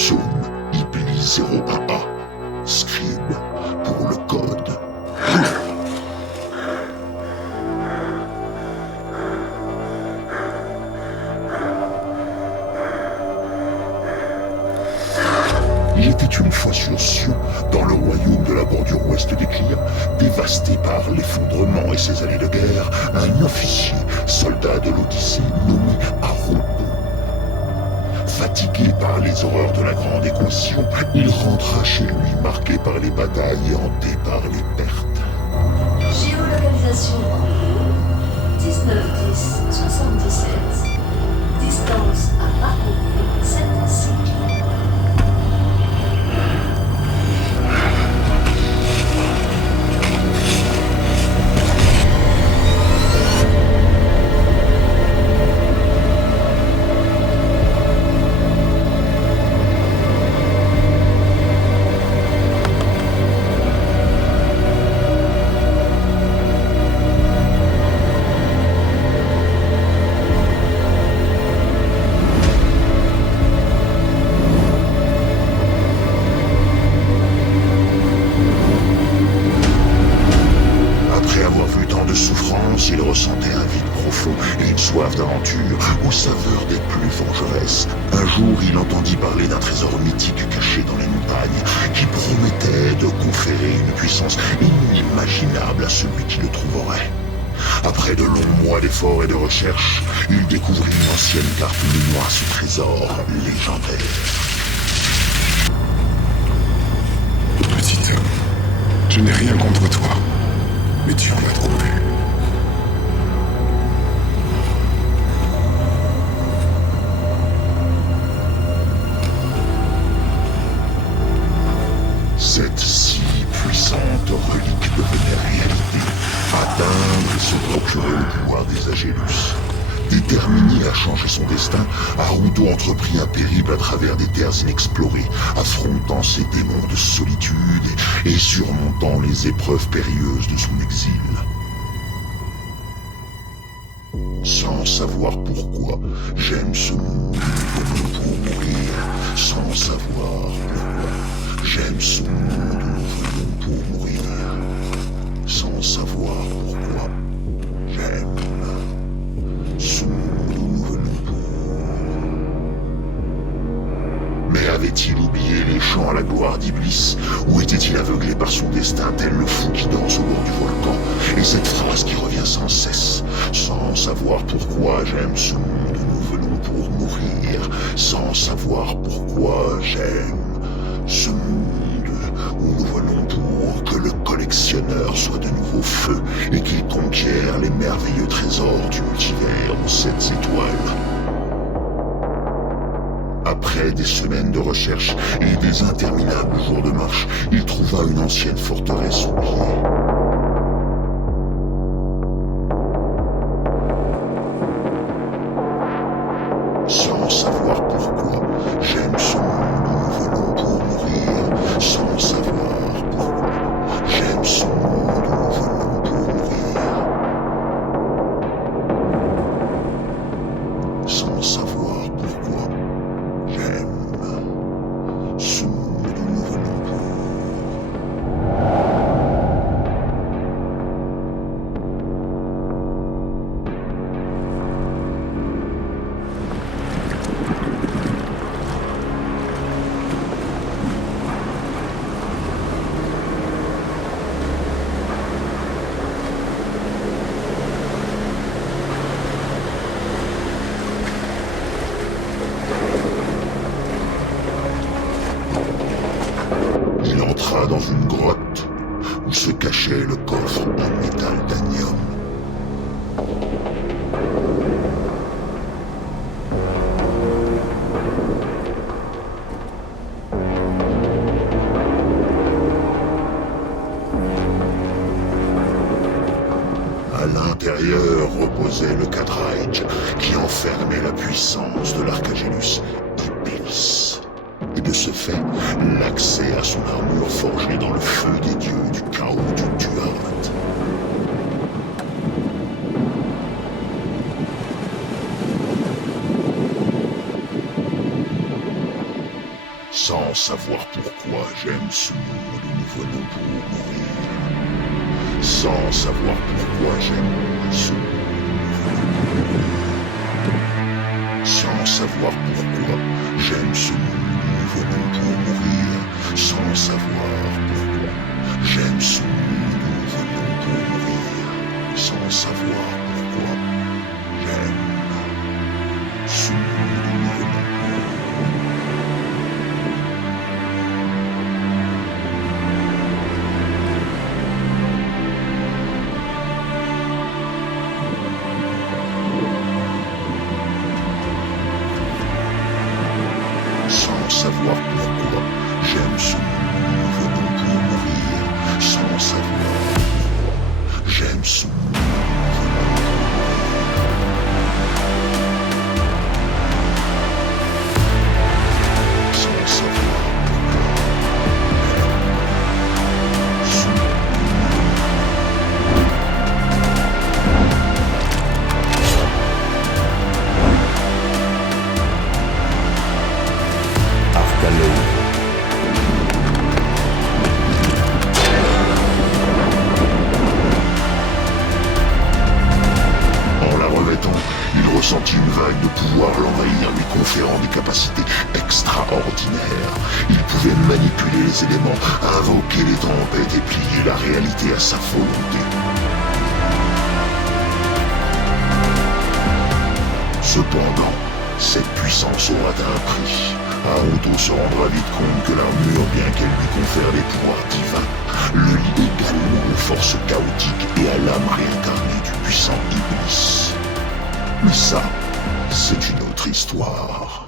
Psaume IP01A. Scribe pour le code. Il était une fois sur Sion, dans le royaume de la bordure ouest des Clients, dévasté par l'effondrement et ses années de guerre, un officier, soldat de l'Odyssée, nommé Aropo. Fatigué par les horreurs de la grande équation, il rentra chez lui marqué par les batailles et hanté par les pertes. Géolocalisation en cours 19-10-77. Distance à parcourir 7 km. Il ressentait un vide profond et une soif d'aventure, aux saveurs des plus vengeresses. Un jour, il entendit parler d'un trésor mythique caché dans les montagnes, qui promettait de conférer une puissance inimaginable à celui qui le trouverait. Après de longs mois d'efforts et de recherches, il découvrit une ancienne carte mémoire à ce trésor légendaire. Petit homme, je n'ai rien contre toi, mais tu en as trop vu. Cette si puissante relique devenait réalité, atteindre et se procurer au pouvoir des Agélus. Déterminé à changer son destin, Haruto entreprit un périple à travers des terres inexplorées, affrontant ses démons de solitude et surmontant les épreuves périlleuses de son exil. Sans savoir pourquoi, j'aime ce monde pour mourir, sans savoir pourquoi. J'aime ce monde où nous venons pour mourir, sans savoir pourquoi. J'aime ce monde où nous venons pour... Mais avait-il oublié les chants à la gloire d'Iblis? Ou était-il aveuglé par son destin, tel le fou qui danse au bord du volcan? Et cette phrase qui revient sans cesse, sans savoir pourquoi j'aime ce monde où nous venons pour mourir, sans savoir pourquoi j'aime ce monde où nous venons pour que le collectionneur soit de nouveau feu et qu'il conquiert les merveilleux trésors du multivers aux 7 étoiles. Après des semaines de recherche et des interminables jours de marche, il trouva une ancienne forteresse oubliée. Sans savoir pourquoi, j'aime ce monde où nous venons pour mourir. Sans savoir pourquoi, j'aime ce monde où nous venons pour mourir. Sans savoir pourquoi, j'aime ce monde où nous venons pour... Il entra dans une grotte où se cachait le coffre en métal d'anium. À l'intérieur reposait le Cadrage qui enfermait la puissance de l'Arcagélus Iblis. Et de ce fait, l'accès à son armure forgée dans le feu des dieux du chaos du Duat. sans savoir pourquoi j'aime ce monde où nous venons pour mourir. Sans savoir pourquoi j'aime ce monde où nous venons pour mourir. Sans savoir pourquoi j'aime ce monde où nous venons pour mourir. Sans savoir pourquoi j'aime ce monde où nous venons pour mourir. Sans savoir pourquoi j'aime ce monde où nous venons pour mourir. Sans savoir pourquoi j'aime ce monde où nous venons pour mourir. Sans savoir pourquoi j'aime ce monde où nous venons pour mourir. Sans savoir pourquoi j'aime ce monde. En la revêtant, il ressentit une vague de pouvoir l'envahir, lui conférant des capacités extraordinaires. Il pouvait manipuler les éléments, invoquer les tempêtes et plier la réalité à sa volonté. Cependant, cette puissance aura un prix. Haruto se rendra vite compte que l'armure, bien qu'elle lui confère des pouvoirs divins, le lie également aux forces chaotiques et à l'âme réincarnée du puissant Iblis. Mais ça, c'est une autre histoire.